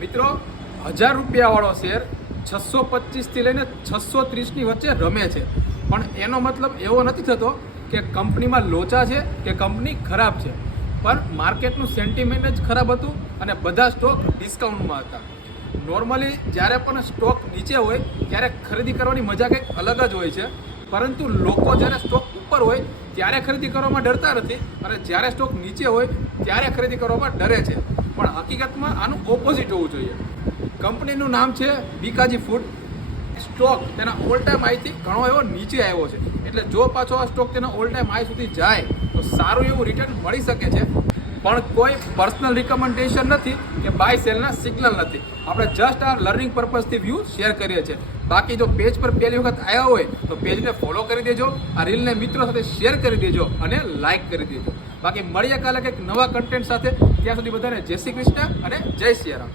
મિત્રો, 1000 રૂપિયાવાળો શેર 625થી લઈને 630ની વચ્ચે રમે છે, પણ એનો મતલબ એવો નથી થતો કે કંપનીમાં લોચા છે કે કંપની ખરાબ છે, પણ માર્કેટનું સેન્ટિમેન્ટ જ ખરાબ હતું અને બધા સ્ટોક ડિસ્કાઉન્ટમાં હતા. નોર્મલી જ્યારે પણ સ્ટોક નીચે હોય ત્યારે ખરીદી કરવાની મજા કંઈક અલગ જ હોય છે, પરંતુ લોકો જ્યારે સ્ટોક ઉપર હોય ત્યારે ખરીદી કરવામાં ડરતા નથી અને જ્યારે સ્ટોક નીચે હોય ત્યારે ખરીદી કરવામાં ડરે છે. પણ હકીકતમાં આનું ઓપોઝિટ હોવું જોઈએ. કંપનીનું નામ છે બીકાજી ફૂડ. સ્ટોક તેના ઓલ ટાઈમ હાઈથી ઘણો એવો નીચે આવ્યો છે, એટલે જો પાછો આ સ્ટોક તેના ઓલ ટાઈમ હાઈ સુધી જાય તો સારું એવું રિટર્ન મળી શકે છે. પણ કોઈ પર્સનલ રિકમેન્ડેશન નથી કે બાય સેલના સિગ્નલ નથી. આપણે જસ્ટ આ લર્નિંગ પર્પઝથી વ્યૂ શેર કરીએ છીએ. બાકી જો પેજ પર પહેલી વખત આવ્યા હોય તો પેજને ફોલો કરી દેજો, આ રીલને મિત્રો સાથે શેર કરી દેજો અને લાઇક કરી દેજો. બાકી મળીએ કાલે કંઈક નવા કન્ટેન્ટ સાથે. ત્યાં સુધી બધાને જય શ્રી કૃષ્ણ અને જય સિયારામ.